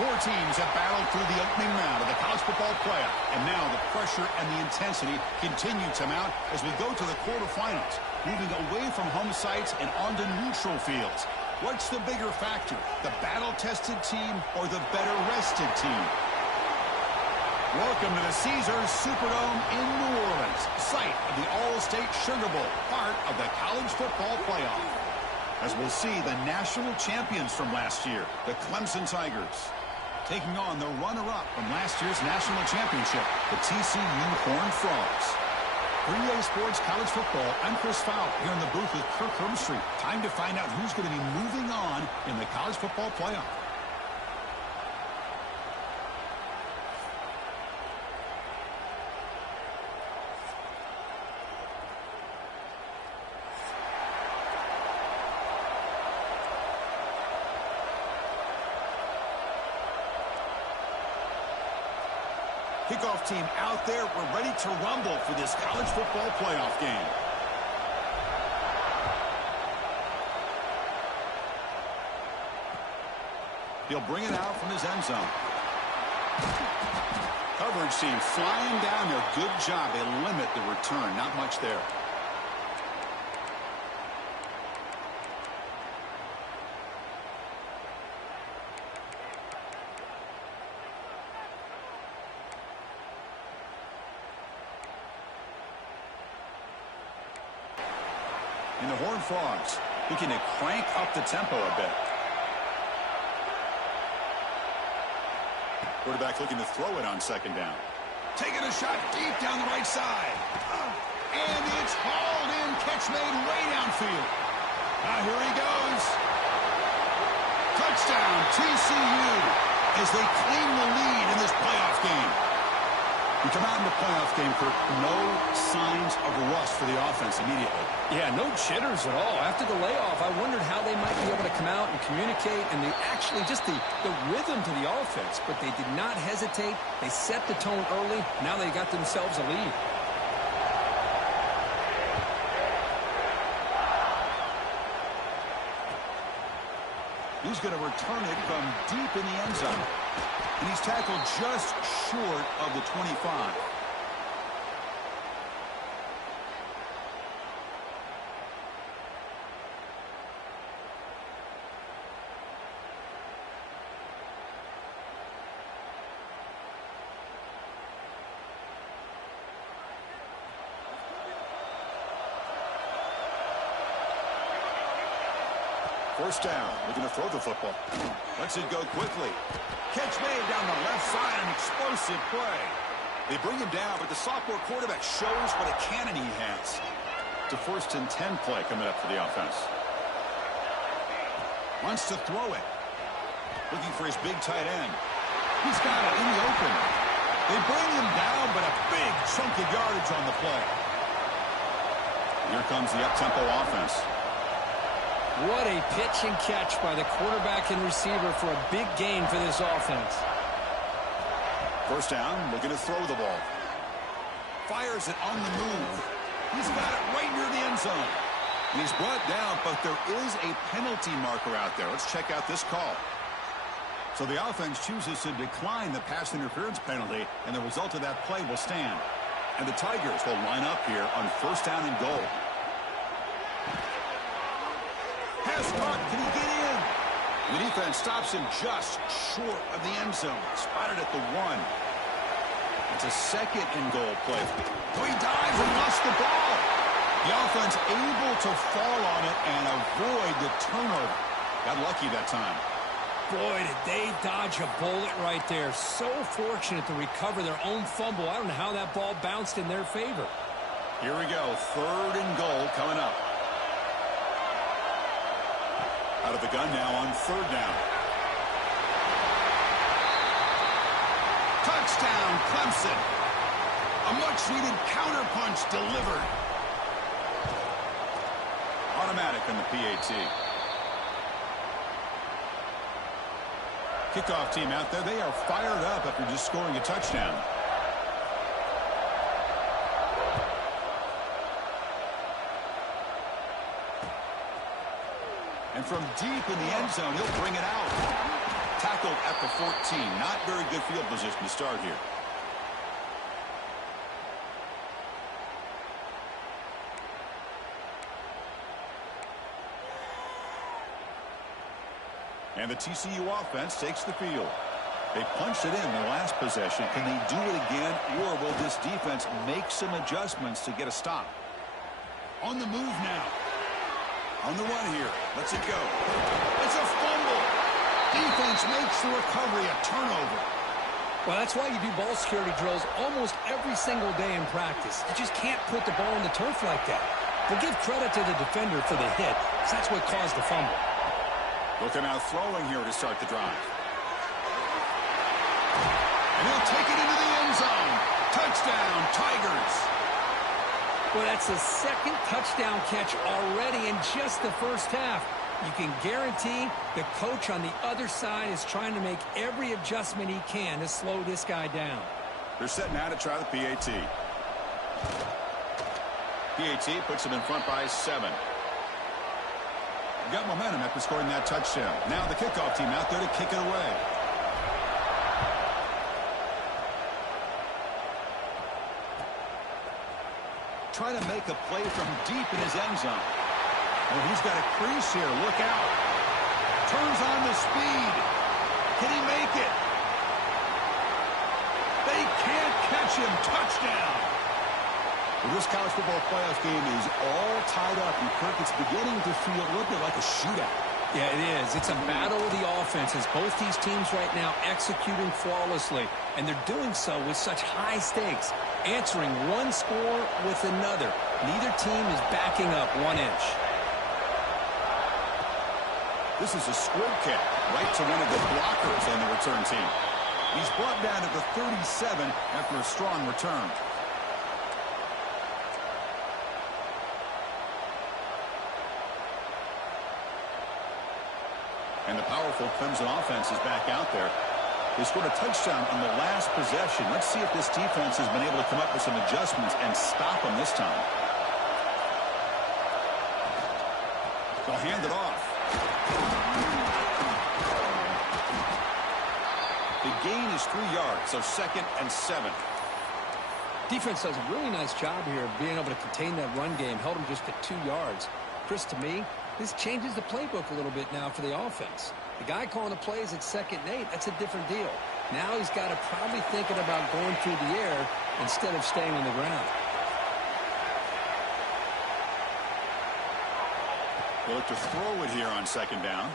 Four teams have battled through the opening round of the college football playoff, and now the pressure and the intensity continue to mount as we go to the quarterfinals, moving away from home sites and onto neutral fields. What's the bigger factor, the battle-tested team or the better-rested team? Welcome to the Caesars Superdome in New Orleans, site of the All-State Sugar Bowl, part of the college football playoff. As we'll see the national champions from last year, the Clemson Tigers, taking on the runner-up from last year's national championship, the TCU Horned Frogs. For EA Sports College Football, I'm Chris Fowle here in the booth with Kirk Herbstreit. Time to find out who's going to be moving on in the college football playoff. Kickoff team out there. We're ready to rumble for this college football playoff game. He'll bring it out from his end zone. Coverage team flying down there. Good job. They limit the return. Not much there. And the Horned Frogs looking to crank up the tempo a bit. Quarterback looking to throw it on second down. Taking a shot deep down the right side. And it's hauled in. Catch made way downfield. Now here he goes. Touchdown, TCU, as they claim the lead in this playoff game. We come out in the playoff game, Kirk, no signs of rust for the offense immediately. Yeah, no jitters at all. After the layoff, I wondered how they might be able to come out and communicate, and they actually just the rhythm to the offense, but they did not hesitate. They set the tone early. Now they got themselves a lead. He's going to return it from deep in the end zone. And he's tackled just short of the 25. First down, looking to throw the football. Lets it go quickly. Catch made down the left side, an explosive play. They bring him down, but the sophomore quarterback shows what a cannon he has. It's a 1st and 10 play coming up for the offense. Wants to throw it. Looking for his big tight end. He's got it in the open. They bring him down, but a big chunk of yardage on the play. Here comes the up-tempo offense. What a pitch and catch by the quarterback and receiver for a big gain for this offense. First down, looking to throw the ball. Fires it on the move. He's got it right near the end zone. He's brought down, but there is a penalty marker out there. Let's check out this call. So the offense chooses to decline the pass interference penalty, and the result of that play will stand. And the Tigers will line up here on 1st down and goal. Pass caught. Can he get in? The defense stops him just short of the end zone. Spotted at the 1. It's a 2nd and goal play. So he dives and lost the ball. The offense able to fall on it and avoid the turnover. Got lucky that time. Boy, did they dodge a bullet right there. So fortunate to recover their own fumble. I don't know how that ball bounced in their favor. Here we go. 3rd and goal coming up. Out of the gun now on 3rd down. Touchdown, Clemson. A much-needed counterpunch delivered. Automatic on the PAT. Kickoff team out there. They are fired up after just scoring a touchdown. And from deep in the end zone, he'll bring it out. Tackled at the 14. Not very good field position to start here. And the TCU offense takes the field. They punched it in the last possession. Can they do it again, or will this defense make some adjustments to get a stop? On the move now. On the run here. Lets it go. It's a fumble. Defense makes the recovery a turnover. Well, that's why you do ball security drills almost every single day in practice. You just can't put the ball on the turf like that. But give credit to the defender for the hit, because that's what caused the fumble. Looking out throwing here to start the drive. And he'll take it into the end zone. Touchdown, Tigers. Well, that's the second touchdown catch already in just the first half. You can guarantee the coach on the other side is trying to make every adjustment he can to slow this guy down. They're set now to try the PAT. PAT puts them in front by 7. Got momentum after scoring that touchdown. Now the kickoff team out there to kick it away. Trying to make a play from deep in his end zone. Well, he's got a crease here. Look out. Turns on the speed. Can he make it? They can't catch him. Touchdown. Well, this college football playoff game is all tied up, and Kirk, it's beginning to feel a little bit like a shootout. Yeah, it is. It's a battle of the offenses. Both these teams right now executing flawlessly, and they're doing so with such high stakes, answering one score with another. Neither team is backing up 1 inch. This is a squib kick right to one of the blockers on the return team. He's brought down to the 37 after a strong return. And the powerful Clemson offense is back out there. They scored a touchdown on the last possession. Let's see if this defense has been able to come up with some adjustments and stop them this time. They'll hand it off. The gain is 3 yards, so 2nd and 7. Defense does a really nice job here of being able to contain that run game. Held them just at 2 yards. Chris, to me, this changes the playbook a little bit now for the offense. The guy calling the plays at 2nd and 8, that's a different deal. Now he's got to probably thinking about going through the air instead of staying on the ground. They'll look to throw it here on 2nd down.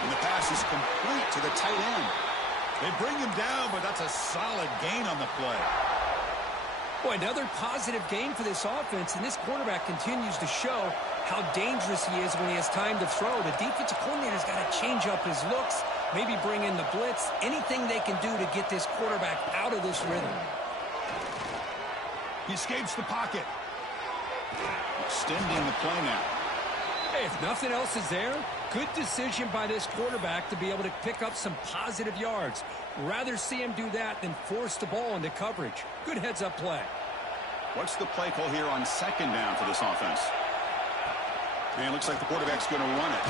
And the pass is complete to the tight end. They bring him down, but that's a solid gain on the play. Boy, another positive gain for this offense, and this quarterback continues to show how dangerous he is when he has time to throw. The defensive coordinator's got to change up his looks, maybe bring in the blitz, anything they can do to get this quarterback out of this rhythm. He escapes the pocket. Extending the play now. Hey, if nothing else is there, good decision by this quarterback to be able to pick up some positive yards. Rather see him do that than force the ball into coverage. Good heads-up play. What's the play call here on 2nd down for this offense? And it looks like the quarterback's going to run it.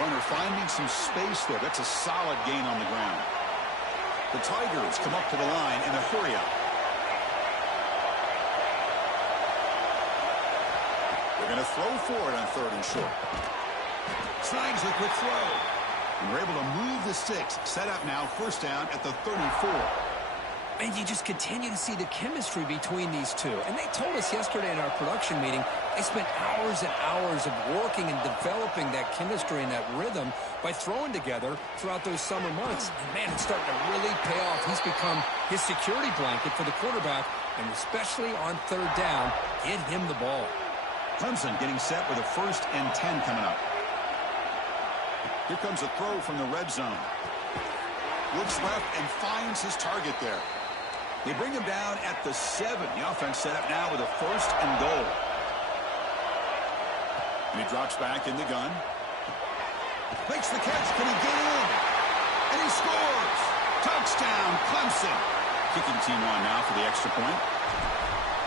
Runner finding some space there. That's a solid gain on the ground. The Tigers come up to the line in a hurry-up. They're going to throw for it on 3rd and short. Snags the quick throw. And we're able to move the sticks. Set up now, 1st down at the 34. And you just continue to see the chemistry between these two. And they told us yesterday in our production meeting, they spent hours and hours of working and developing that chemistry and that rhythm by throwing together throughout those summer months. And man, it's starting to really pay off. He's become his security blanket for the quarterback, and especially on 3rd down, get him the ball. Clemson getting set with a 1st and 10 coming up. Here comes a throw from the red zone. Looks left and finds his target there. They bring him down at the 7. The offense set up now with a 1st and goal. And he drops back in the gun. Makes the catch. Can he get in? And he scores. Touchdown, Clemson. Kicking team on now for the extra point.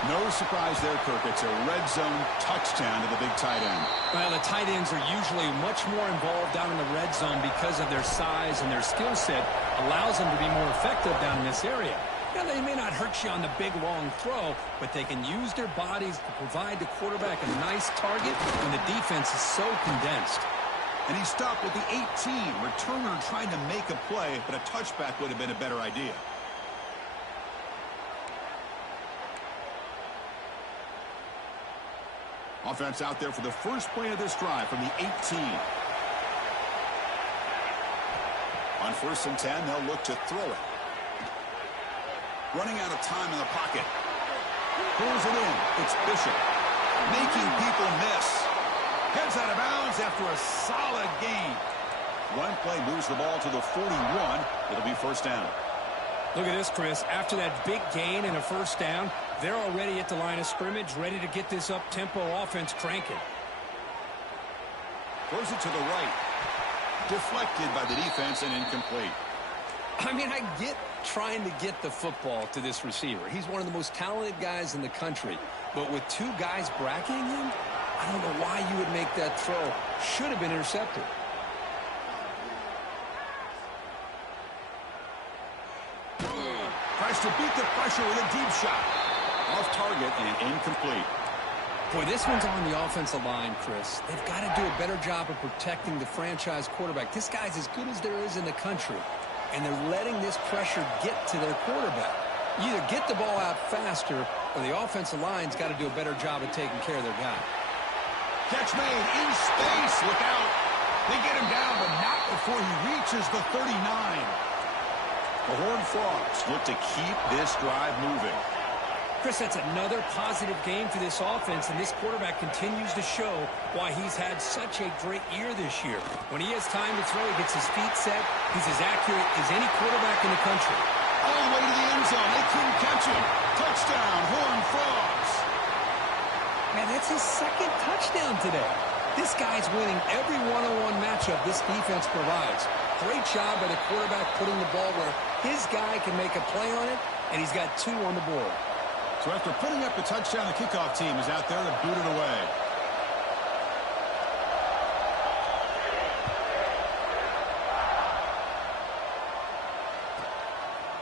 No surprise there, Kirk. It's a red zone touchdown to the big tight end. Well, the tight ends are usually much more involved down in the red zone because of their size and their skill set allows them to be more effective down in this area. Now, they may not hurt you on the big, long throw, but they can use their bodies to provide the quarterback a nice target when the defense is so condensed. And he stopped with the 18. Returner trying to make a play, but a touchback would have been a better idea. Offense out there for the first play of this drive from the 18. On 1st and 10, they'll look to throw it. Running out of time in the pocket. Pulls it in. It's Bishop. Making people miss. Heads out of bounds after a solid gain. One play moves the ball to the 41. It'll be first down. Look at this, Chris. After that big gain and a first down, they're already at the line of scrimmage, ready to get this up-tempo offense cranking. Throws it to the right. Deflected by the defense and incomplete. I mean, I get trying to get the football to this receiver. He's one of the most talented guys in the country. But with two guys bracketing him, I don't know why you would make that throw. Should have been intercepted. Tries to beat the pressure with a deep shot. Off target and incomplete. Boy, this one's on the offensive line, Chris. They've got to do a better job of protecting the franchise quarterback. This guy's as good as there is in the country, and they're letting this pressure get to their quarterback. You either get the ball out faster, or the offensive line's got to do a better job of taking care of their guy. Catch made in space. Look out. They get him down, but not before he reaches the 39. The Horned Frogs look to keep this drive moving. Chris, that's another positive game for this offense, and this quarterback continues to show why he's had such a great year this year. When he has time to throw, he gets his feet set. He's as accurate as any quarterback in the country. All the way to the end zone. They couldn't catch him. Touchdown, Horned Frogs. Man, that's his second touchdown today. This guy's winning every one-on-one matchup this defense provides. Great job by the quarterback putting the ball where his guy can make a play on it, and he's got 2 on the board. So after putting up the touchdown, the kickoff team is out there to boot it away.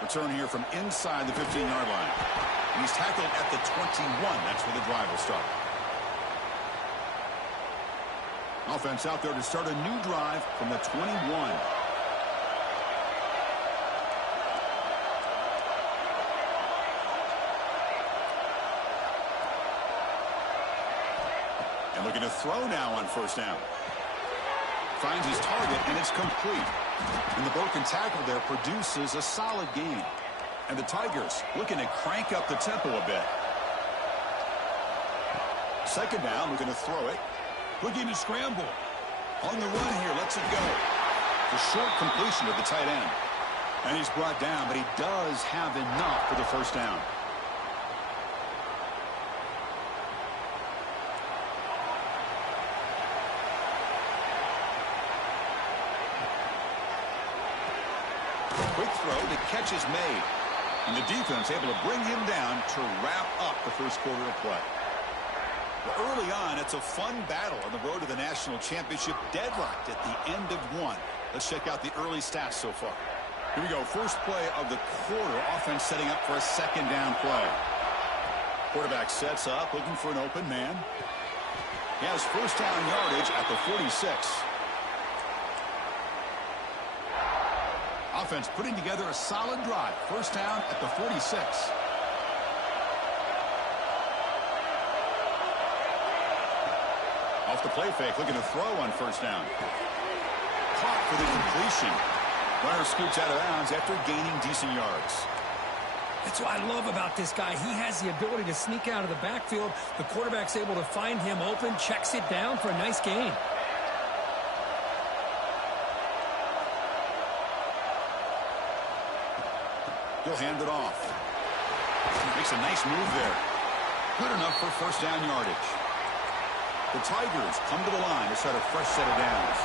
Return here from inside the 15-yard line. And he's tackled at the 21. That's where the drive will start. Offense out there to start a new drive from the 21. And looking to throw now on first down. Finds his target, and it's complete. And the broken tackle there produces a solid gain. And the Tigers looking to crank up the tempo a bit. Second down, looking to throw it. Looking to scramble. On the run here, lets it go. The short completion of the tight end. And he's brought down, but he does have enough for the first down. Quick throw, the catch is made. And the defense able to bring him down to wrap up the first quarter of play. Well, early on, it's a fun battle on the road to the national championship, deadlocked at the end of one. Let's check out the early stats so far. Here we go, first play of the quarter. Offense setting up for a second down play. Quarterback sets up, looking for an open man. He has first down yardage at the 46. Offense putting together a solid drive. First down at the 46. Off the play fake, looking to throw on first down. Caught for the completion. Runner scoots out of bounds after gaining decent yards. That's what I love about this guy. He has the ability to sneak out of the backfield. The quarterback's able to find him open, checks it down for a nice gain. He'll hand it off. Makes a nice move there. Good enough for first down yardage. The Tigers come to the line to set a fresh set of downs.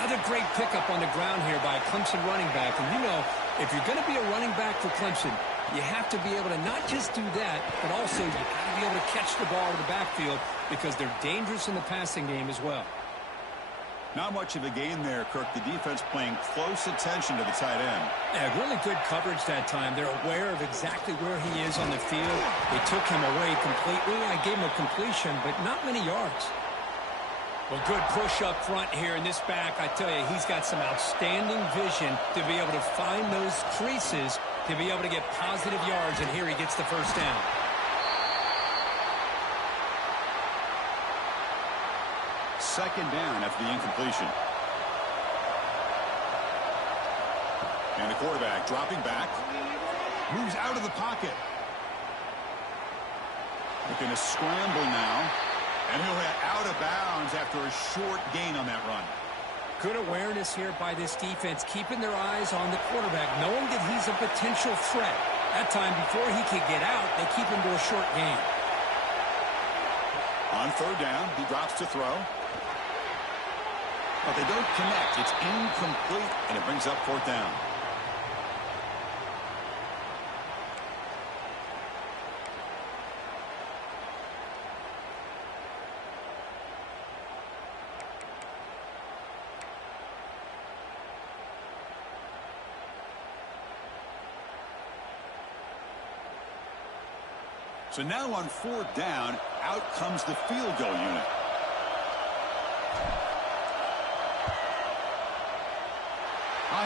Another great pickup on the ground here by a Clemson running back. And you know, if you're going to be a running back for Clemson, You have to be able to not just do that, but also you got to be able to catch the ball to the backfield because they're dangerous in the passing game as well. Not much of a gain there, Kirk. The defense paying close attention to the tight end. Yeah, really good coverage that time. They're aware of exactly where he is on the field. They took him away completely. I gave him a completion, but not many yards. Well, good push up front here in this back. I tell you, he's got some outstanding vision to be able to find those creases, to be able to get positive yards, and here he gets the first down. Second down after the incompletion. And the quarterback dropping back. Moves out of the pocket. Looking to scramble now. And he'll head out of bounds after a short gain on that run. Good awareness here by this defense, keeping their eyes on the quarterback, knowing that he's a potential threat. That time, before he could get out, they keep him to a short gain. On third down, he drops to throw. But they don't connect. It's incomplete, and it brings up fourth down. So now on fourth down, out comes the field goal unit.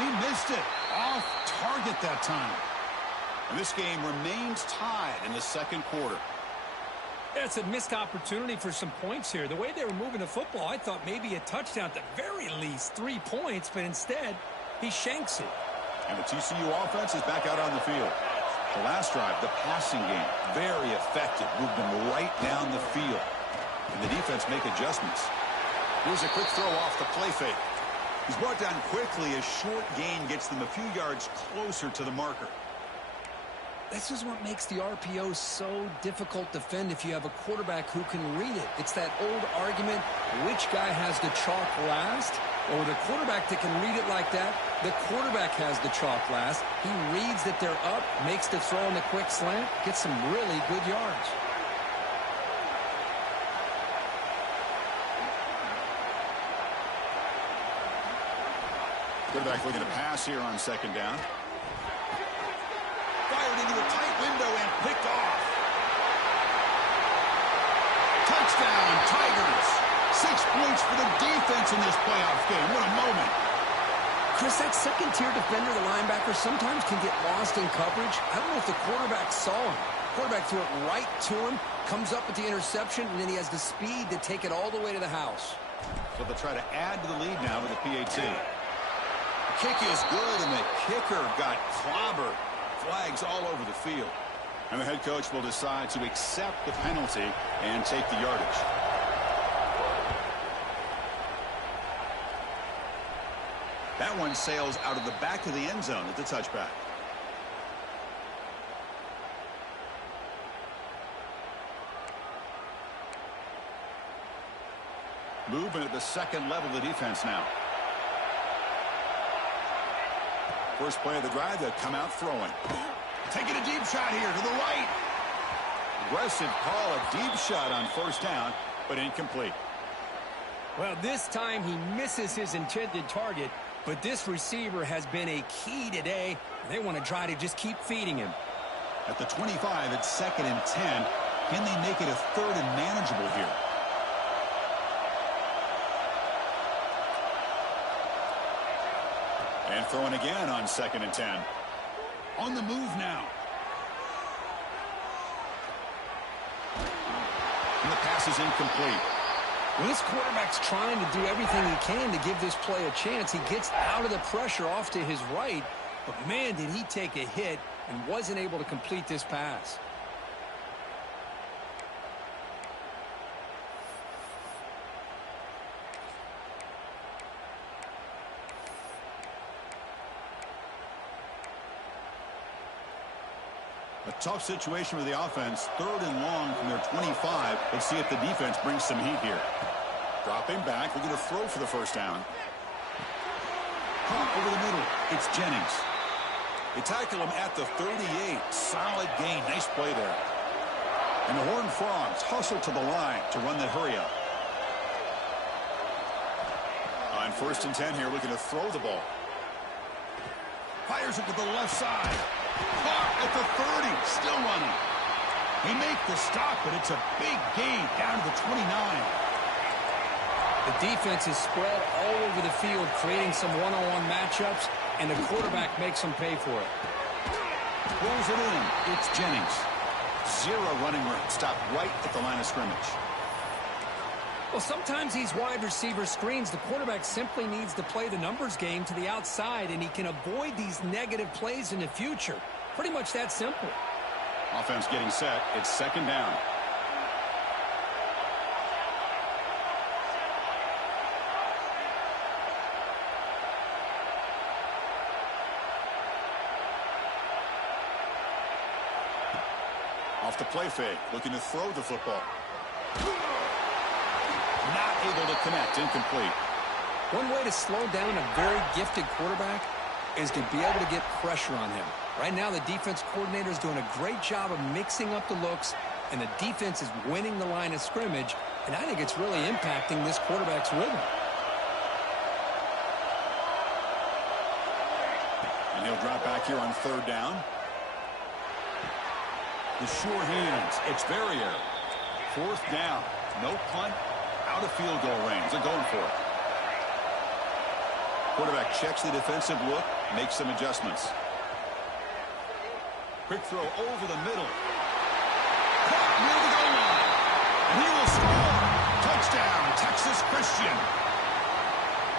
He missed it. Off target that time. And this game remains tied in the second quarter. It's a missed opportunity for some points here. The way they were moving the football, I thought maybe a touchdown at the very least, 3 points, but instead, he shanks it. And the TCU offense is back out on the field. The last drive, the passing game, very effective. Moved them right down the field. And the defense make adjustments. Here's a quick throw off the play fake. He's brought down quickly. A short gain gets them a few yards closer to the marker. This is what makes the RPO so difficult to defend if you have a quarterback who can read it. It's that old argument, which guy has the chalk last? Or the quarterback that can read it like that, the quarterback has the chalk last. He reads that they're up, makes the throw in the quick slant, gets some really good yards. Quarterback looking to pass here on second down. Fired into a tight window and picked off. Touchdown, Tigers. 6 points for the defense in this playoff game. What a moment. Chris, that second-tier defender, the linebacker, sometimes can get lost in coverage. I don't know if the quarterback saw him. Quarterback threw it right to him, comes up with the interception, and then he has the speed to take it all the way to the house. So they'll try to add to the lead now with the PAT. The kick is good, and the kicker got clobbered. Flags all over the field. And the head coach will decide to accept the penalty and take the yardage. That one sails out of the back of the end zone at the touchback. Movement at the second level of the defense now. First play of the drive, they'll come out throwing. Taking a deep shot here to the right. Aggressive call, a deep shot on first down, but incomplete. Well, this time he misses his intended target, but this receiver has been a key today. They want to try to just keep feeding him. At the 25, it's 2nd and 10. Can they make it a 3rd and manageable here? And throwing again on 2nd and 10. On the move now. And the pass is incomplete. Well, this quarterback's trying to do everything he can to give this play a chance. He gets out of the pressure off to his right, but man, did he take a hit and wasn't able to complete this pass. A tough situation for the offense. 3rd and long from their 25. Let's see if the defense brings some heat here. Dropping back. We're going to throw for the first down. Caught over the middle. It's Jennings. They tackle him at the 38. Solid gain. Nice play there. And the Horned Frogs hustle to the line to run the hurry up. On 1st and 10 here, looking to throw the ball. Fires it to the left side. Caught at the 30. Still running. They make the stop, but it's a big gain down to the 29. The defense is spread all over the field, creating some one-on-one matchups, and the quarterback makes them pay for it. Pulls it in. It's Jennings. 0 running room. Stopped right at the line of scrimmage. Well, sometimes these wide receiver screens, the quarterback simply needs to play the numbers game to the outside, and he can avoid these negative plays in the future. Pretty much that simple. Offense getting set. It's 2nd down. Off the play fake, looking to throw the football. Not able to connect, incomplete. One way to slow down a very gifted quarterback is to be able to get pressure on him. Right now, the defense coordinator is doing a great job of mixing up the looks, and the defense is winning the line of scrimmage, and I think it's really impacting this quarterback's rhythm. And he'll drop back here on 3rd down. The sure hands. It's Barrier. 4th down. No punt. Out of field goal range. They're going for it. Quarterback checks the defensive look. Makes some adjustments. Quick throw over the middle. Caught near the goal line. And he will score. Touchdown, Texas Christian.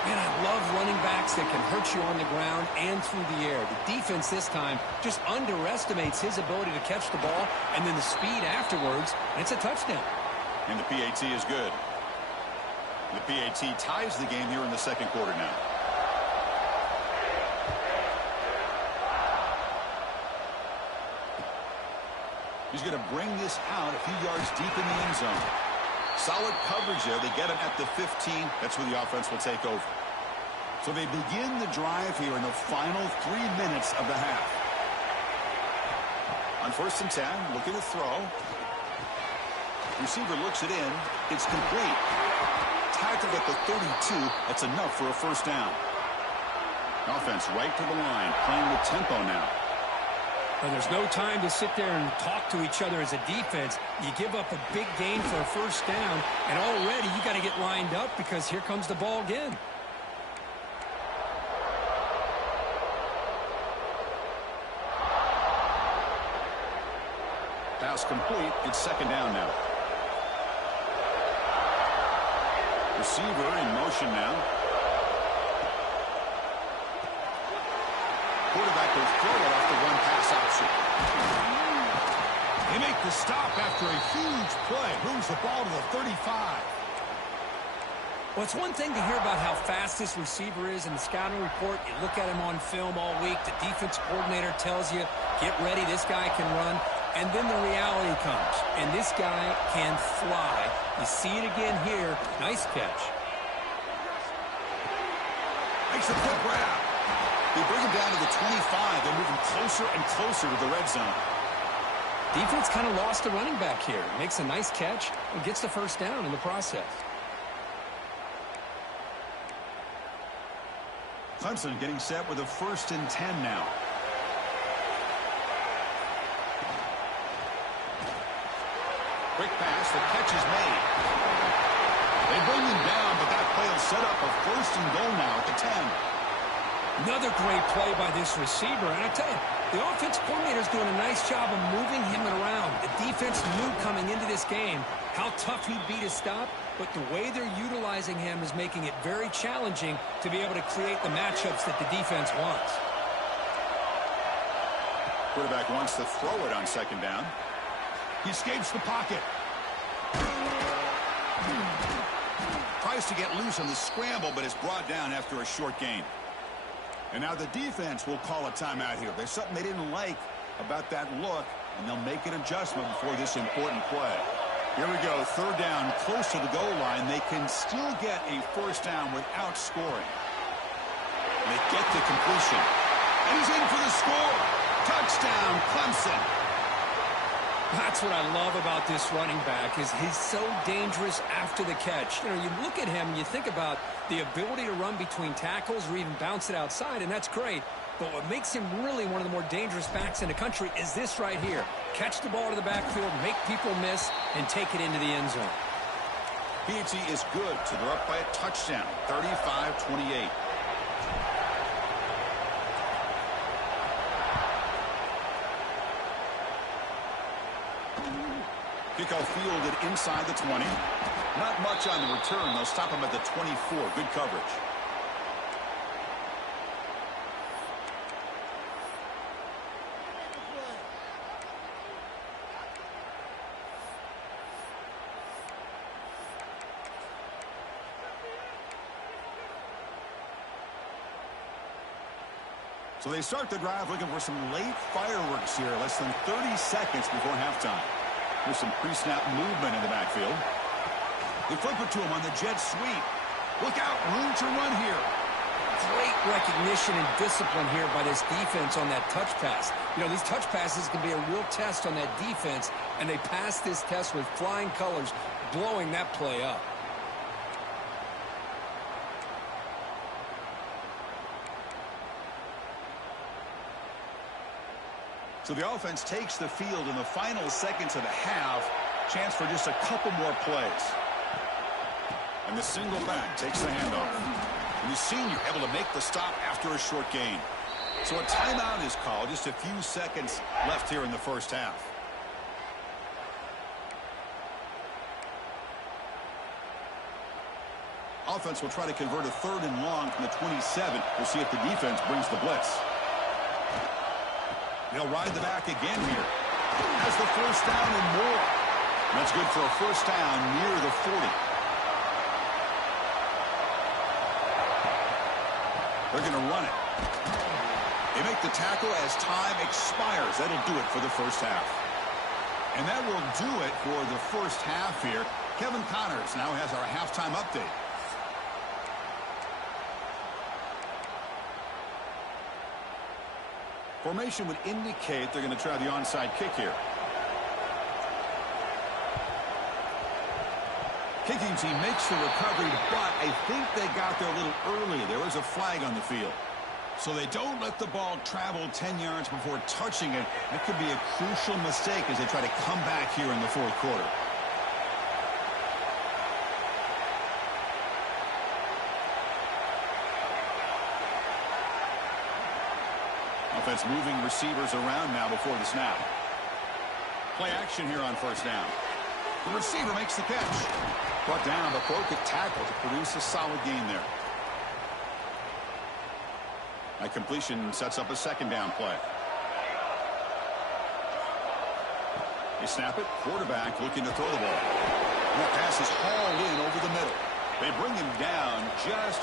Man, I love running backs that can hurt you on the ground and through the air. The defense this time just underestimates his ability to catch the ball and then the speed afterwards, and it's a touchdown. And the PAT is good. The PAT ties the game here in the 2nd quarter now. He's going to bring this out a few yards deep in the end zone. Solid coverage there. They get him at the 15. That's where the offense will take over. So they begin the drive here in the final 3 minutes of the half. On 1st and 10, looking to throw. Receiver looks it in. It's complete. Tackled at the 32. That's enough for a 1st down. Offense right to the line, playing with tempo now. Well, there's no time to sit there and talk to each other as a defense. You give up a big gain for a 1st down, and already you got to get lined up because here comes the ball again. Pass complete. It's 2nd down now. Receiver in motion now. Quarterback will throw it off the run-pass option. They make the stop after a huge play. Moves the ball to the 35. Well, it's one thing to hear about how fast this receiver is in the scouting report. You look at him on film all week. The defense coordinator tells you, get ready, this guy can run. And then the reality comes, and this guy can fly. You see it again here. Nice catch. Makes a quick grab. They bring him down to the 25. They're moving closer and closer to the red zone. Defense kind of lost the running back here. Makes a nice catch and gets the 1st down in the process. Clemson getting set with a 1st and 10 now. Quick pass, the catch is made. They bring him down, but that play will set up a 1st and goal now at the 10. Another great play by this receiver, and I tell you, the offense coordinator is doing a nice job of moving him around. The defense knew coming into this game how tough he'd be to stop, but the way they're utilizing him is making it very challenging to be able to create the matchups that the defense wants. Quarterback wants to throw it on 2nd down. He escapes the pocket. Tries to get loose on the scramble, but is brought down after a short gain. And now the defense will call a timeout here. There's something they didn't like about that look, and they'll make an adjustment before this important play. Here we go, 3rd down, close to the goal line. They can still get a 1st down without scoring. They get the completion. And he's in for the score. Touchdown, Clemson. That's what I love about this running back is he's so dangerous after the catch. You know, you look at him and you think about the ability to run between tackles or even bounce it outside, and that's great. But what makes him really one of the more dangerous backs in the country is this right here. Catch the ball to the backfield, make people miss, and take it into the end zone. P&T is good, so they're up by a touchdown, 35-28. Kickoff fielded inside the 20. Not much on the return. They'll stop him at the 24. Good coverage. So they start the drive looking for some late fireworks here. Less than 30 seconds before halftime. There's some pre-snap movement in the backfield. They flip it to him on the jet sweep. Look out, room to run here. Great recognition and discipline here by this defense on that touch pass. You know, these touch passes can be a real test on that defense, and they passed this test with flying colors, blowing that play up. So the offense takes the field in the final seconds of the half. Chance for just a couple more plays. And the single back takes the handoff. And the senior able to make the stop after a short gain. So a timeout is called. Just a few seconds left here in the first half. Offense will try to convert a 3rd and long from the 27. We'll see if the defense brings the blitz. They'll ride the back again here. Has the first down and more. That's good for a first down near the 40. They're going to run it. They make the tackle as time expires. That'll do it for the first half. And that will do it for the first half here. Kevin Connors now has our halftime update. Formation would indicate they're going to try the onside kick here. Kicking team makes the recovery, but I think they got there a little early. There was a flag on the field. So they don't let the ball travel 10 yards before touching it. That could be a crucial mistake as they try to come back here in the fourth quarter. Offense moving receivers around now before the snap. Play action here on first down. The receiver makes the catch. Brought down, but broke a tackle to produce a solid gain there. That completion sets up a second down play. They snap it. Quarterback looking to throw the ball. And that pass is hauled in over the middle. They bring him down just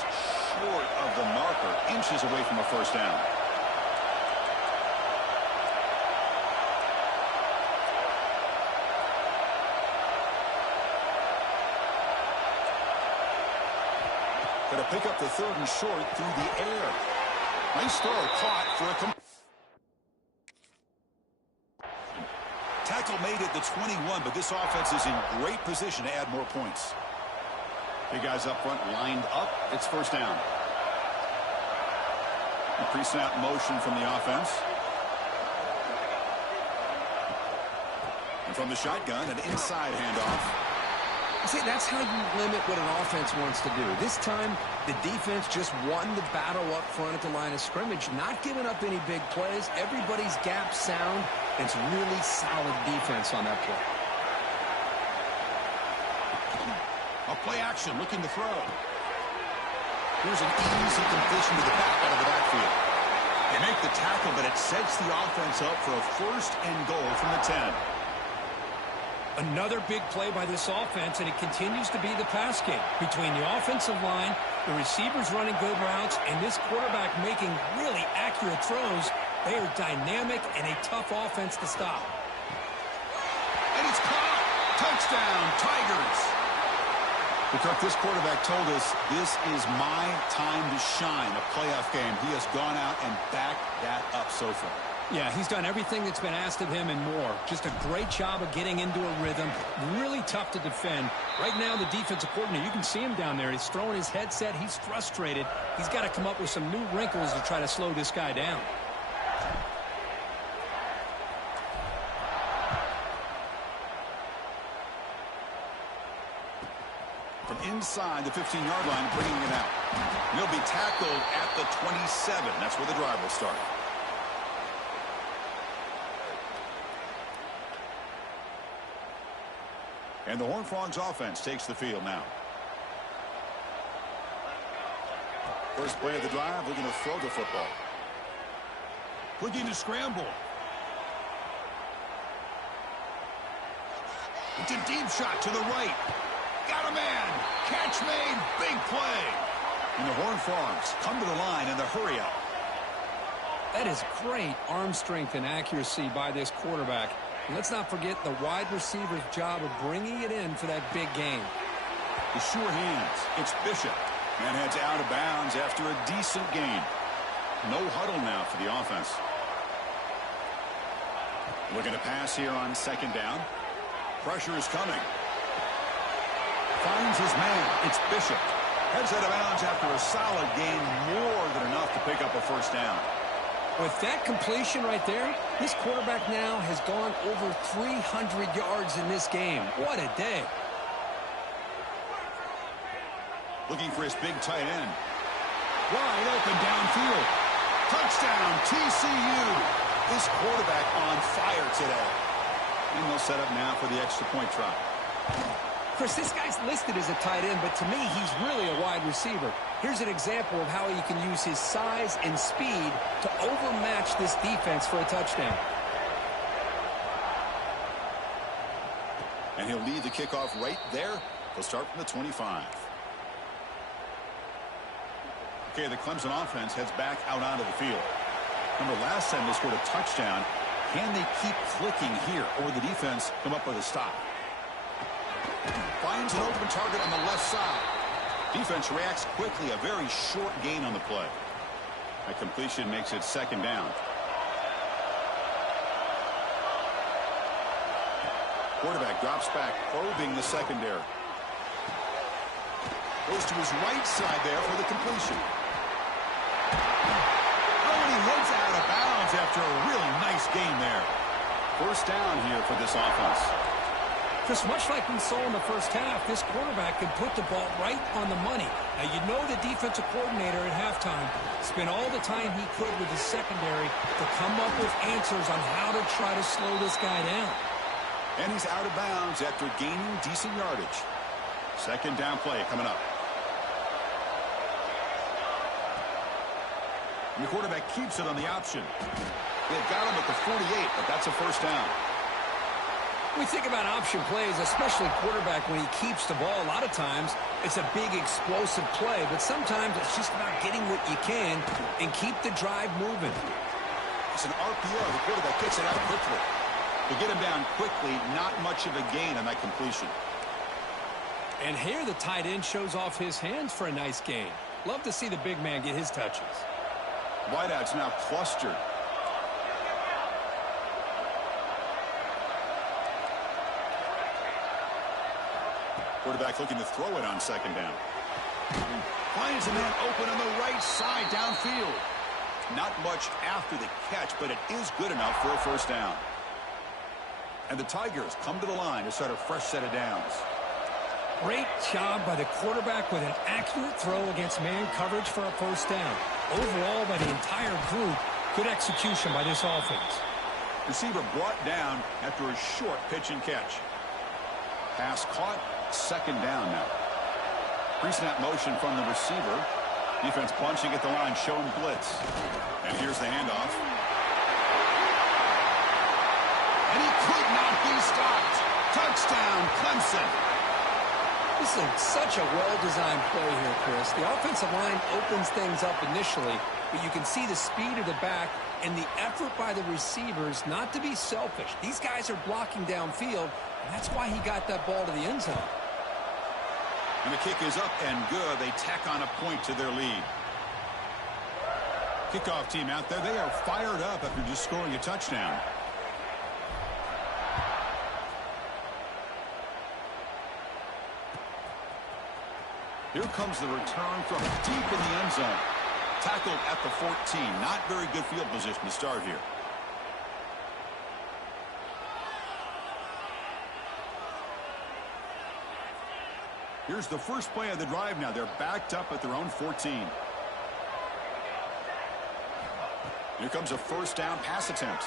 short of the marker, inches away from a first down. Going to pick up the 3rd and short through the air. Nice throw, caught for a tackle made at the 21, but this offense is in great position to add more points. Big guys up front lined up. It's first down. A pre-snap motion from the offense. And from the shotgun, an inside handoff. See, that's how you limit what an offense wants to do. This time, the defense just won the battle up front at the line of scrimmage, not giving up any big plays. Everybody's gap sound. It's really solid defense on that play. A play action, looking to throw. Here's an easy completion to the back out of the backfield. They make the tackle, but it sets the offense up for a 1st and goal from the 10. Another big play by this offense, and it continues to be the pass game. Between the offensive line, the receivers running good routes, and this quarterback making really accurate throws, they are dynamic and a tough offense to stop. And it's caught! Touchdown, Tigers! Because this quarterback told us, this is my time to shine, a playoff game. He has gone out and backed that up so far. Yeah, he's done everything that's been asked of him and more. Just a great job of getting into a rhythm. Really tough to defend. Right now, the defensive coordinator, you can see him down there. He's throwing his headset. He's frustrated. He's got to come up with some new wrinkles to try to slow this guy down. From inside the 15-yard line, bringing it out. He'll be tackled at the 27. That's where the drive will start. And the Horned Frogs offense takes the field now. First play of the drive, looking to throw the football. Looking to scramble. It's a deep shot to the right. Got a man. Catch made. Big play. And the Horned Frogs come to the line in the hurry up. That is great arm strength and accuracy by this quarterback. And let's not forget the wide receiver's job of bringing it in for that big game. The sure hands. It's Bishop. And heads out of bounds after a decent gain. No huddle now for the offense. Looking to pass here on second down. Pressure is coming. Finds his man. It's Bishop. Heads out of bounds after a solid gain, more than enough to pick up a first down. With that completion right there, this quarterback now has gone over 300 yards in this game. What a day. Looking for his big tight end. Wide open downfield. Touchdown, TCU. This quarterback on fire today. And they'll set up now for the extra point try. Chris, this guy's listed as a tight end, but to me, he's really a wide receiver. Here's an example of how he can use his size and speed to overmatch this defense for a touchdown. And he'll lead the kickoff right there. He'll start from the 25. Okay, the Clemson offense heads back out onto the field. Remember, last time they scored a touchdown. Can they keep clicking here, or the defense come up with a stop? Finds an open target on the left side. Defense reacts quickly. A very short gain on the play. That completion makes it second down. Quarterback drops back, probing the secondary. Goes to his right side there for the completion. Oh, and he heads out of bounds after a really nice gain there. First down here for this offense. Chris, much like we saw in the first half, this quarterback can put the ball right on the money. Now, you know the defensive coordinator at halftime spent all the time he could with his secondary to come up with answers on how to try to slow this guy down. And he's out of bounds after gaining decent yardage. Second down play coming up. And the quarterback keeps it on the option. They've got him at the 48, but that's a first down. We think about option plays, especially quarterback when he keeps the ball. A lot of times, it's a big explosive play, but sometimes it's just about getting what you can and keep the drive moving. It's an RPO. The quarterback gets it out quickly. To get him down quickly, not much of a gain on that completion. And here the tight end shows off his hands for a nice gain. Love to see the big man get his touches. Wideouts now clustered. Quarterback looking to throw it on second down. Finds a man open on the right side downfield. Not much after the catch, but it is good enough for a first down. And the Tigers come to the line to start a fresh set of downs. Great job by the quarterback with an accurate throw against man coverage for a first down. Overall, by the entire group, good execution by this offense. Receiver brought down after a short pitch and catch. Pass caught, second down now. Pre-snap motion from the receiver. Defense bunching at the line, showing blitz. And here's the handoff. And he could not be stopped. Touchdown, Clemson. This is such a well-designed play here, Chris. The offensive line opens things up initially, but you can see the speed of the back and the effort by the receivers not to be selfish. These guys are blocking downfield, and that's why he got that ball to the end zone. And the kick is up and good. They tack on a point to their lead. Kickoff team out there, they are fired up after just scoring a touchdown. Here comes the return from deep in the end zone. Tackled at the 14. Not very good field position to start here. Here's the first play of the drive now. They're backed up at their own 14. Here comes a first down pass attempt.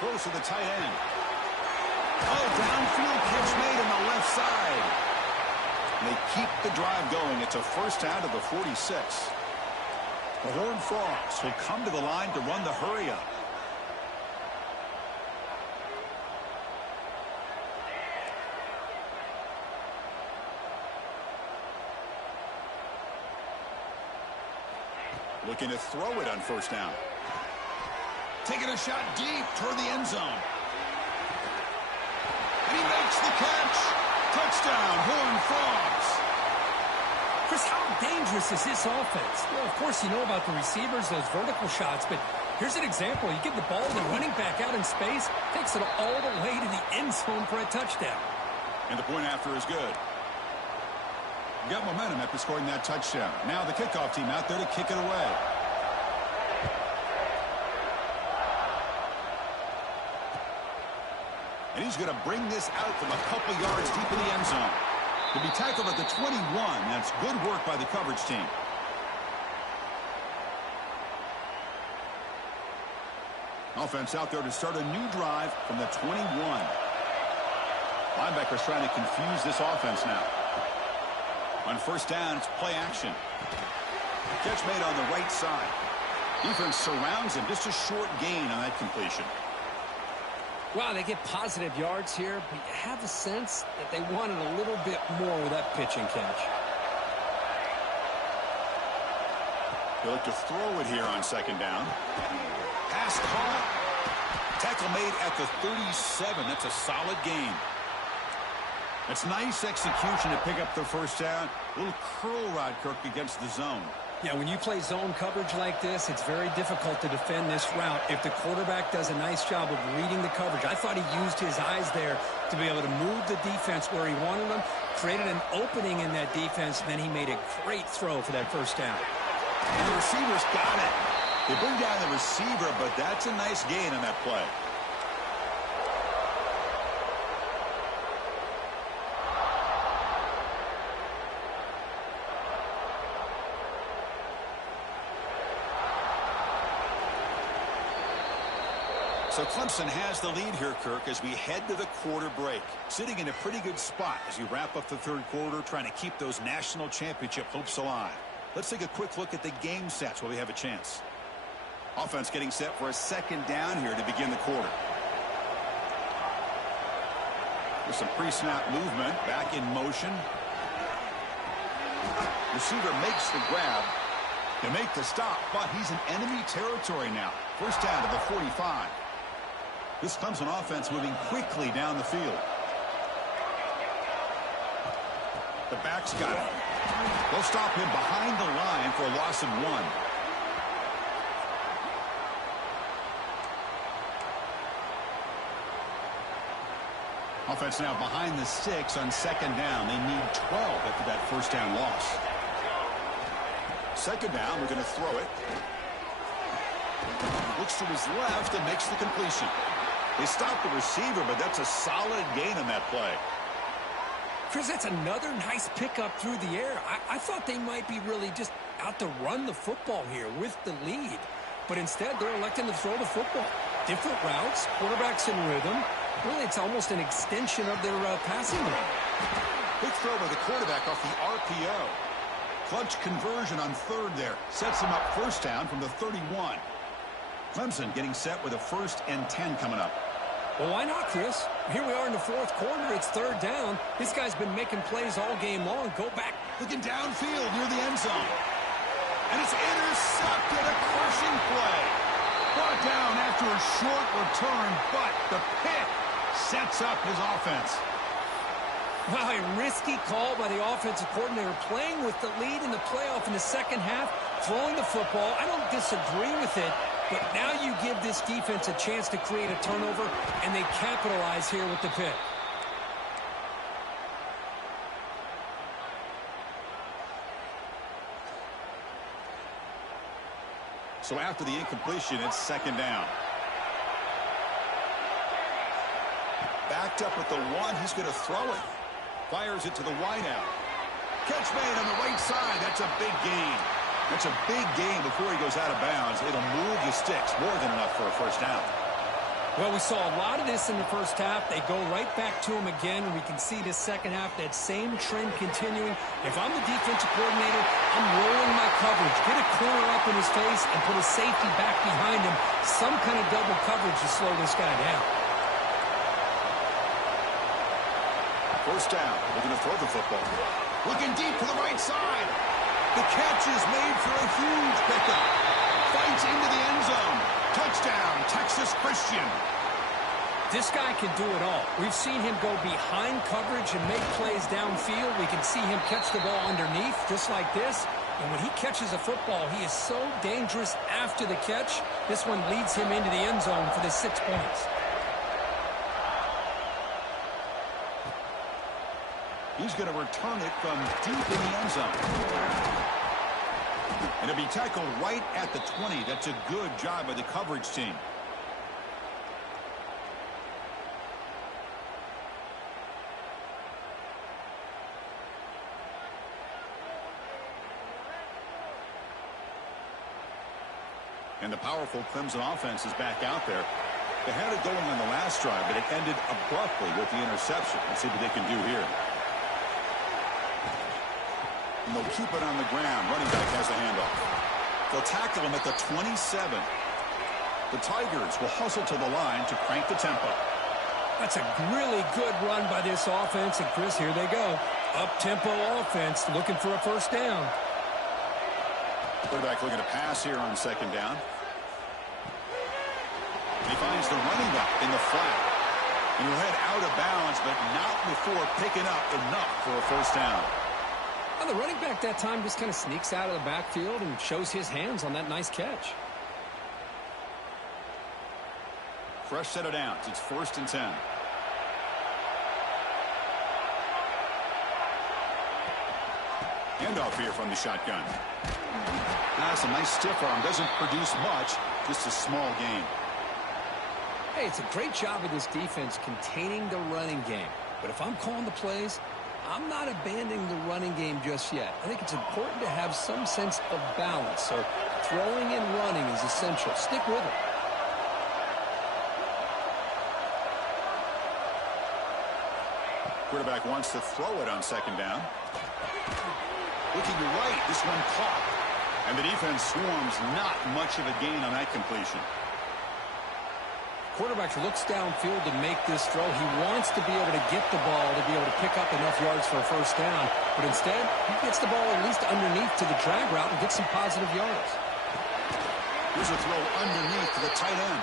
Close to the tight end. Oh, downfield catch made on the left side. They keep the drive going. It's a first down to the 46. The Horned Frogs will come to the line to run the hurry up. Looking to throw it on first down. Taking a shot deep toward the end zone. And he makes the catch. Touchdown, Horned Frogs. Chris, how dangerous is this offense? Well, of course, you know about the receivers, those vertical shots, but here's an example. You give the ball to the running back out in space, takes it all the way to the end zone for a touchdown. And the point after is good. Got momentum after scoring that touchdown. Now the kickoff team out there to kick it away. And he's going to bring this out from a couple yards deep in the end zone. To be tackled at the 21, that's good work by the coverage team. Offense out there to start a new drive from the 21. Linebackers trying to confuse this offense now. On first down, it's play action. Catch made on the right side. Defense surrounds him. Just a short gain on that completion. Wow, they get positive yards here, but you have a sense that they wanted a little bit more with that pitch and catch. They look to throw it here on second down. Pass caught. Tackle made at the 37. That's a solid gain. It's nice execution to pick up the first down. A little curl rod, Kirk, against the zone. Yeah, when you play zone coverage like this, it's very difficult to defend this route if the quarterback does a nice job of reading the coverage. I thought he used his eyes there to be able to move the defense where he wanted them, created an opening in that defense, and then he made a great throw for that first down. And the receivers got it. They bring down the receiver, but that's a nice gain on that play. So Clemson has the lead here, Kirk, as we head to the quarter break. Sitting in a pretty good spot as we wrap up the third quarter, trying to keep those national championship hopes alive. Let's take a quick look at the game stats while we have a chance. Offense getting set for a second down here to begin the quarter. There's some pre-snap movement, back in motion. Receiver makes the grab. They make the stop, but he's in enemy territory now. First down to the 45. This Clemson offense moving quickly down the field. The back's got it. They'll stop him behind the line for a loss of 1. Offense now behind the 6 on second down. They need 12 after that first down loss. Second down, we're going to throw it. Looks to his left and makes the completion. They stopped the receiver, but that's a solid gain on that play. Chris, that's another nice pickup through the air. I thought they might be really just out to run the football here with the lead. But instead, they're electing to throw the football. Different routes, quarterbacks in rhythm. Really, it's almost an extension of their passing game. Big throw by the quarterback off the RPO. Clutch conversion on third there. Sets him up first down from the 31. Clemson getting set with a 1st and 10 coming up. Well, why not, Chris? Here we are in the fourth quarter. It's third down. This guy's been making plays all game long. Go back. Looking downfield near the end zone. And it's intercepted. A crushing play. Brought down after a short return, but the pick sets up his offense. Wow, a risky call by the offensive coordinator, playing with the lead in the playoff in the second half, throwing the football. I don't disagree with it, but now you give this defense a chance to create a turnover, and they capitalize here with the pick. So after the incompletion, it's second down. Backed up with the one, he's going to throw it. Fires it to the wideout. Catch made on the right side. That's a big gain. That's a big gain before he goes out of bounds. It'll move the sticks, more than enough for a first down. Well, we saw a lot of this in the first half. They go right back to him again, and we can see this second half, that same trend continuing. If I'm the defensive coordinator, I'm rolling my coverage. Get a corner up in his face and put a safety back behind him. Some kind of double coverage to slow this guy down. First down. Looking to throw the football. Looking deep to the right side. The catch is made for a huge pickup. Fights into the end zone. Touchdown, Texas Christian. This guy can do it all. We've seen him go behind coverage and make plays downfield. We can see him catch the ball underneath, just like this. And when he catches a football, he is so dangerous after the catch. This one leads him into the end zone for the 6 points. He's going to return it from deep in the end zone. And it'll be tackled right at the 20. That's a good job by the coverage team. And the powerful Clemson offense is back out there. They had it going on the last drive, but it ended abruptly with the interception. Let's see what they can do here. And they'll keep it on the ground. Running back has the handoff. They'll tackle him at the 27. The Tigers will hustle to the line to crank the tempo. That's a really good run by this offense. And, Chris, here they go. Up-tempo offense looking for a first down. Quarterback looking to pass here on second down. He finds the running back in the flat. And he'll head out of bounds, but not before picking up enough for a first down. Well, the running back that time just kind of sneaks out of the backfield and shows his hands on that nice catch. Fresh set of downs. It's 1st and 10. Handoff here from the shotgun. That's a nice stiff arm. Doesn't produce much. Just a small gain. Hey, it's a great job of this defense containing the running game. But if I'm calling the plays, I'm not abandoning the running game just yet. I think it's important to have some sense of balance. So throwing and running is essential. Stick with it. Quarterback wants to throw it on second down. Looking right, this one caught. And the defense swarms, not much of a gain on that completion. Quarterback looks downfield to make this throw. He wants to be able to get the ball to be able to pick up enough yards for a first down. But instead, he gets the ball at least underneath to the drag route and gets some positive yards. Here's a throw underneath to the tight end.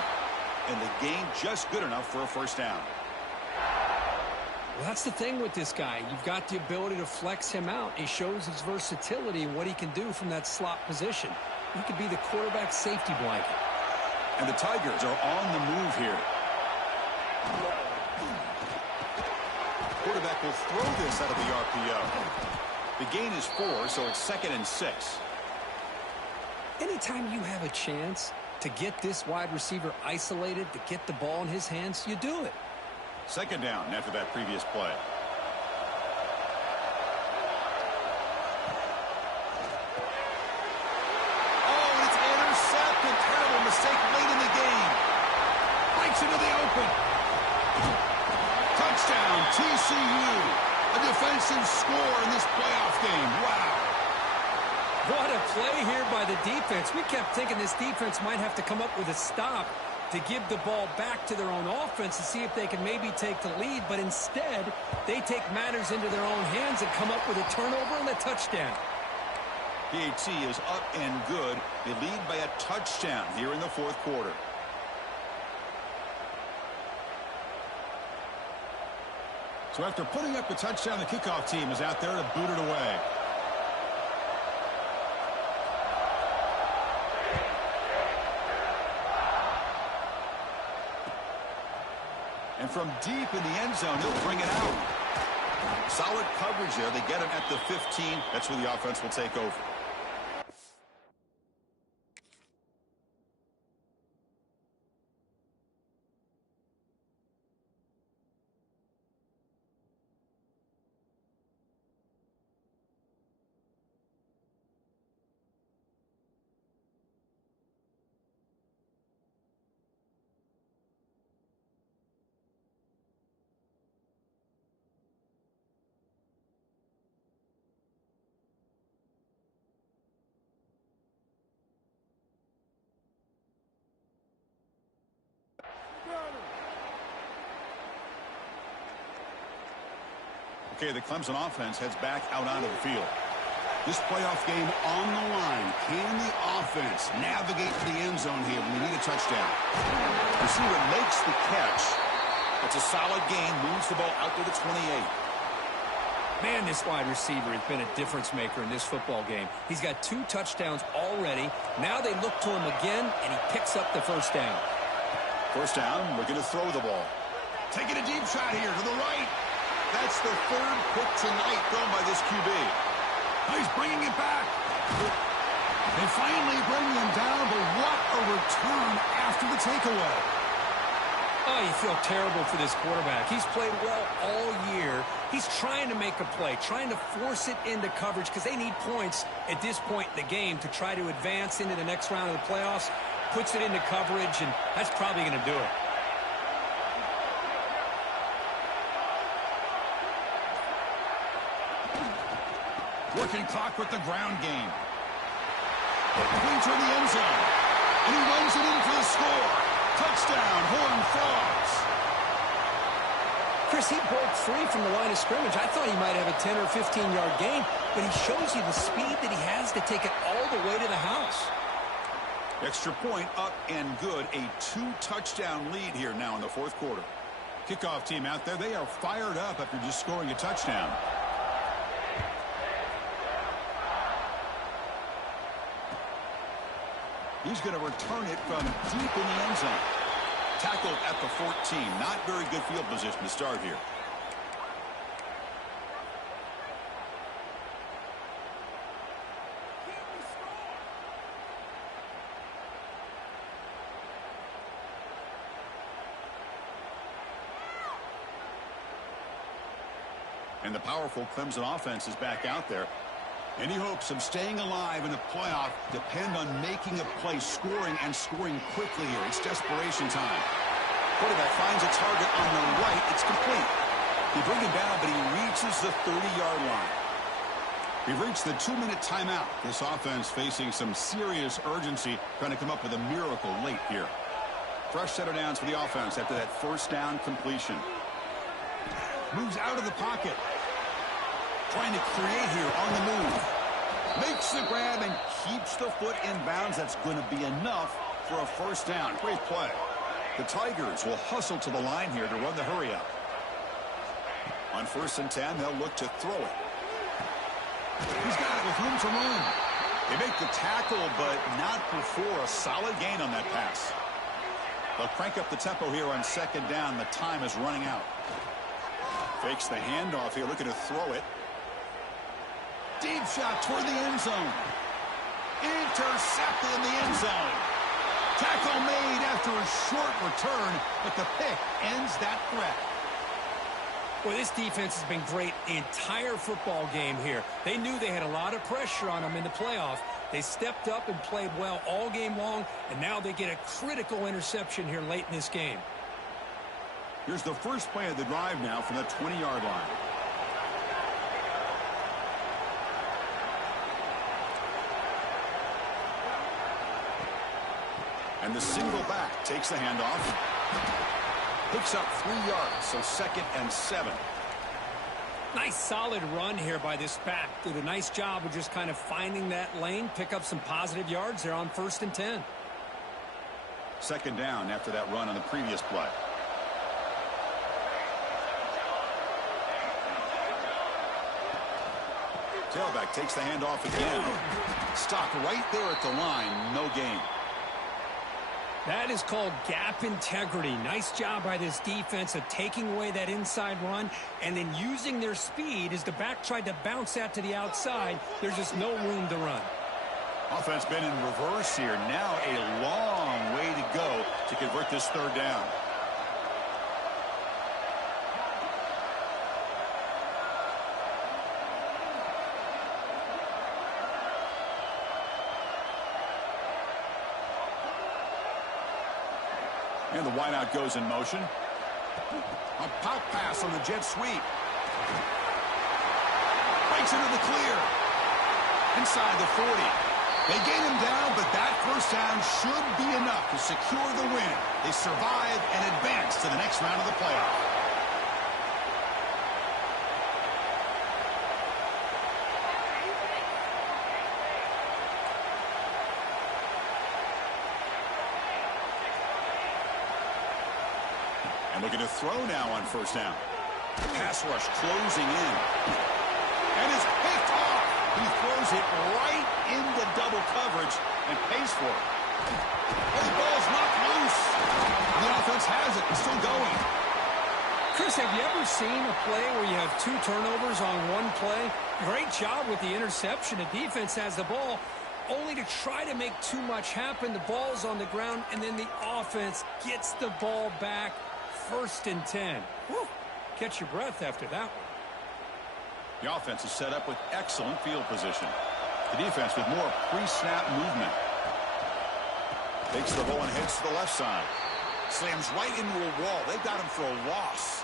And the gain just good enough for a first down. Well, that's the thing with this guy. You've got the ability to flex him out. He shows his versatility and what he can do from that slot position. He could be the quarterback's safety blanket. And the Tigers are on the move here. Quarterback will throw this out of the RPO. The gain is 4, so it's 2nd and 6. Anytime you have a chance to get this wide receiver isolated, to get the ball in his hands, you do it. Second down after that previous play. Oh, it's intercepted. Terrible mistake late in the game. Breaks into the open. Touchdown, TCU. A defensive score in this playoff game. Wow. What a play here by the defense. We kept thinking this defense might have to come up with a stop to give the ball back to their own offense to see if they can maybe take the lead. But instead, they take matters into their own hands and come up with a turnover and a touchdown. PAT is up and good. They lead by a touchdown here in the 4th quarter. So after putting up a touchdown, the kickoff team is out there to boot it away. And from deep in the end zone, he'll bring it out. Solid coverage there. They get him at the 15. That's where the offense will take over. Okay, the Clemson offense heads back out onto the field. This playoff game on the line. Can the offense navigate to the end zone here when we need a touchdown? Receiver makes the catch. It's a solid gain. Moves the ball out to the 28. Man, this wide receiver has been a difference maker in this football game. He's got 2 touchdowns already. Now they look to him again, and he picks up the first down. First down, we're going to throw the ball. Taking a deep shot here to the right. That's the 3rd pick tonight thrown by this QB. He's bringing it back. They finally bring him down, but what a return after the takeaway. Oh, you feel terrible for this quarterback. He's played well all year. He's trying to make a play, trying to force it into coverage because they need points at this point in the game to try to advance into the next round of the playoffs. Puts it into coverage, and that's probably going to do it. Working clock with the ground game. Clean toward the end zone. And he runs it in for the score. Touchdown, Horned Frogs. Chris, he broke free from the line of scrimmage. I thought he might have a 10 or 15-yard gain, but he shows you the speed that he has to take it all the way to the house. Extra point up and good. A 2-touchdown lead here now in the 4th quarter. Kickoff team out there, they are fired up after just scoring a touchdown. He's going to return it from deep in the end zone. Tackled at the 14. Not very good field position to start here. And the powerful Clemson offense is back out there. Any hopes of staying alive in a playoff depend on making a play, scoring, and scoring quickly here. It's desperation time. Quarterback finds a target on the right. It's complete. They bring him down, but he reaches the 30-yard line. We've reached the 2-minute timeout. This offense facing some serious urgency, trying to come up with a miracle late here. Fresh set of downs for the offense after that first down completion. Moves out of the pocket. Trying to create here on the move. Makes the grab and keeps the foot in bounds. That's going to be enough for a first down. Great play. The Tigers will hustle to the line here to run the hurry up. On 1st and 10, they'll look to throw it. He's got it with room to run. They make the tackle, but not before a solid gain on that pass. They'll crank up the tempo here on 2nd down. The time is running out. Fakes the handoff here, looking to throw it. Deep shot toward the end zone. Intercepted in the end zone. Tackle made after a short return, but the pick ends that threat. Well, this defense has been great the entire football game here. They knew they had a lot of pressure on them in the playoff. They stepped up and played well all game long, and now they get a critical interception here late in this game. Here's the first play of the drive now from the 20-yard line. And the single back takes the handoff. Picks up 3 yards, so 2nd and 7. Nice solid run here by this back. Did a nice job of just kind of finding that lane, pick up some positive yards there on 1st and 10. 2nd down after that run on the previous play. Tailback takes the handoff again. Stopped right there at the line. No gain. That is called gap integrity. Nice job by this defense of taking away that inside run and then using their speed as the back tried to bounce that to the outside. There's just no room to run. Offense been in reverse here. Now a long way to go to convert this third down. And the wideout goes in motion. A pop pass on the jet sweep. Breaks into the clear. Inside the 40. They gain him down, but that first down should be enough to secure the win. They survive and advance to the next round of the playoff. And looking to throw now on first down. Pass rush closing in. And is picked off. He throws it right into double coverage and pays for it. Oh, the ball's knocked loose. The offense has it. It's still going. Chris, have you ever seen a play where you have 2 turnovers on one play? Great job with the interception. The defense has the ball, only to try to make too much happen. The ball's on the ground, and then the offense gets the ball back. 1st and 10. Whew. Catch your breath after that one. The offense is set up with excellent field position. The defense with more pre-snap movement. Takes the ball and heads to the left side. Slams right into a wall. They've got him for a loss.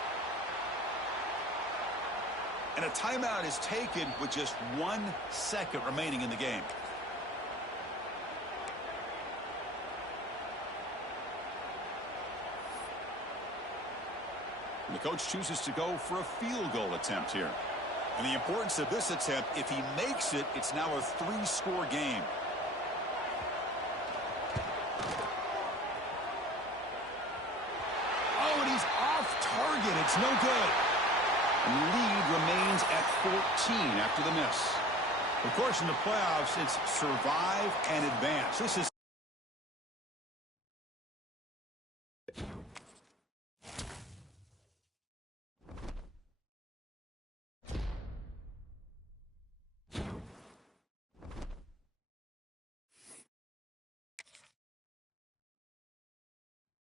And a timeout is taken with just 1 second remaining in the game. And the coach chooses to go for a field goal attempt here. And the importance of this attempt, if he makes it, it's now a 3-score game. Oh, and he's off target. It's no good. And the lead remains at 14 after the miss. Of course, in the playoffs, it's survive and advance. This is